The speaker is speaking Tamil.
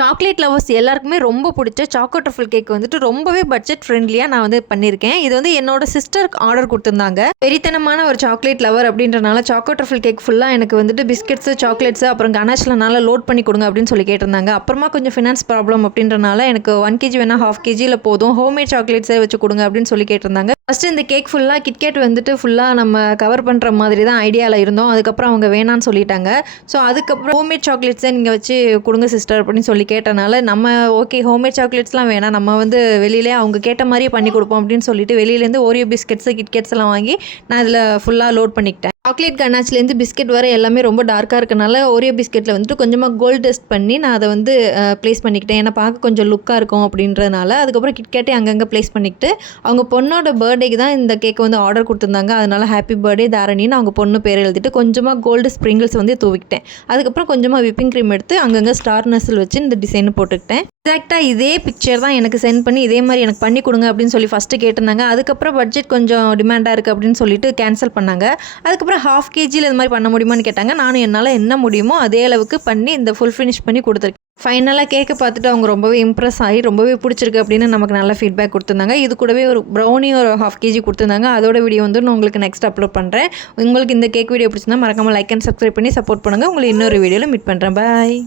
சாக்லேட் லவர்ஸ் எல்லாருக்குமே ரொம்ப பிடிச்ச சாக்கோ ட்ரஃபிள் கேக் வந்துட்டு ரொம்பவே பட்ஜெட் ஃப்ரெண்ட்லியாக நான் வந்து பண்ணியிருக்கேன். இது வந்து என்னோட சிஸ்டருக்கு ஆர்டர் கொடுத்துருந்தாங்க. வெறித்தனமான ஒரு சாக்லேட் லவர் அப்படின்றனால சாக்கோ ட்ரஃபிள் கேக் ஃபுல்லாக எனக்கு வந்துட்டு பிஸ்கெட்ஸு, சாக்லேட்ஸு, அப்புறம் கனாஷ்லனால லோட் பண்ணி கொடுங்க அப்படின்னு சொல்லி கேட்டிருந்தாங்க. அப்புறமா கொஞ்சம் ஃபினான்ஸ் ப்ராப்ளம் அப்படின்றனால எனக்கு 1 kg வேணால் 1/2 kgயில் போதும், ஹோம்மேட் சாக்லேட்ஸே வச்சு கொடுங்க அப்படின்னு சொல்லி கேட்டிருந்தாங்க. ஃபஸ்ட்டு இந்த கேக் ஃபுல்லாக கிட்கேட் வந்துட்டு ஃபுல்லாக நம்ம கவர் பண்ணுற மாதிரி தான் ஐடியாவில் இருந்தோம். அதுக்கப்புறம் அவங்க வேணான்னு சொல்லிட்டாங்க. ஸோ அதுக்கப்புறம் ஹோம்மேட் சாக்லேட்ஸை நீங்கள் வச்சு கொடுங்க சிஸ்டர் அப்படின்னு சொல்லி கேட்டனால நம்ம ஓகே ஹோம்மேட் சாக்லேட்ஸ்லாம் வேணாம், நம்ம வந்து வெளியிலே அவங்க கேட்ட மாதிரியே பண்ணி கொடுப்போம் அப்படின்னு சொல்லிட்டு வெளியிலேருந்து ஓரியோ பிஸ்கெட்ஸு, கிட்கேட்ஸ்லாம் வாங்கி நான் இதில் ஃபுல்லாக லோட் பண்ணிக்கிட்டேன். சாக்லேட் கனாச்லேருந்து பிஸ்கெட் வர எல்லாமே ரொம்ப டார்க்காக இருக்கனால ஓரியோ பிஸ்கெட்டில் வந்துட்டு கொஞ்சமாக கோல்டு டஸ்ட் பண்ணி நான் அதை வந்து ப்ளேஸ் பண்ணிக்கிட்டேன். ஏன்னா பார்க்க கொஞ்சம் லுக்காக இருக்கும் அப்படின்றதுனால. அதுக்கப்புறம் கிட்கேட்டே அங்கங்கே ப்ளேஸ் பண்ணிக்கிட்டு அவங்க பொண்ணோட பர்த்டேக்கு தான் இந்த கேக் வந்து ஆர்டர் கொடுத்துருந்தாங்க. அதனால் ஹாப்பி பர்த்டே தாரணின்னு அவங்க பொண்ணு பேர் எழுதிட்டு கொஞ்சமாக கோல்டு ஸ்ப்ரிங்கிள்ஸ் வந்து தூவிக்கிட்டேன். அதுக்கப்புறம் கொஞ்சமாக விப்பிங் க்ரீம் எடுத்து அங்கங்கே ஸ்டார் நெஸ்ஸில் வச்சு இந்த டிசைன் போட்டுக்கிட்டேன். எக்ஸாக்டாக இதே பிக்சர் தான் எனக்கு சென்ட் பண்ணி இதே மாதிரி எனக்கு பண்ணி கொடுங்க அப்படின்னு சொல்லி ஃபஸ்ட்டு கேட்டிருந்தாங்க. அதுக்கப்புறம் பட்ஜெட் கொஞ்சம் டிமாண்டாக இருக்குது அப்படின்னு சொல்லிட்டு கேன்சல் பண்ணாங்க. அதுக்கப்புறம் 1/2 kgயில் இது மாதிரி பண்ண முடியுமான்னு கேட்டாங்க. நானும் என்னால் என்ன முடியுமோ அதே அளவுக்கு பண்ணி இந்த ஃபுல் ஃபினிஷ் பண்ணி கொடுத்துருக்கேன். ஃபைனலாக கேக்கை பார்த்துட்டு அவங்க ரொம்பவே இம்ப்ரெஸ் ஆகி ரொம்பவே பிடிச்சிருக்கு அப்படின்னு நமக்கு நல்ல ஃபீட்பேக் கொடுத்துருந்தாங்க. இது கூடவே ஒரு ப்ரௌனி ஒரு 1/2 kg கொடுத்துருந்தாங்க. அதோட வீடியோ வந்து நான் உங்களுக்கு நெக்ஸ்ட் அப்லோட் பண்ணுறேன். உங்களுக்கு இந்த கேக் வீடியோ பிடிச்சிருந்தா மறக்காமல் லைக் அண்ட் சப்ஸ்கிரைப் பண்ணி சப்போர்ட் பண்ணுங்கள். உங்களை இன்னொரு வீடியோவில் மீட் பண்ணுறேன். பாய்.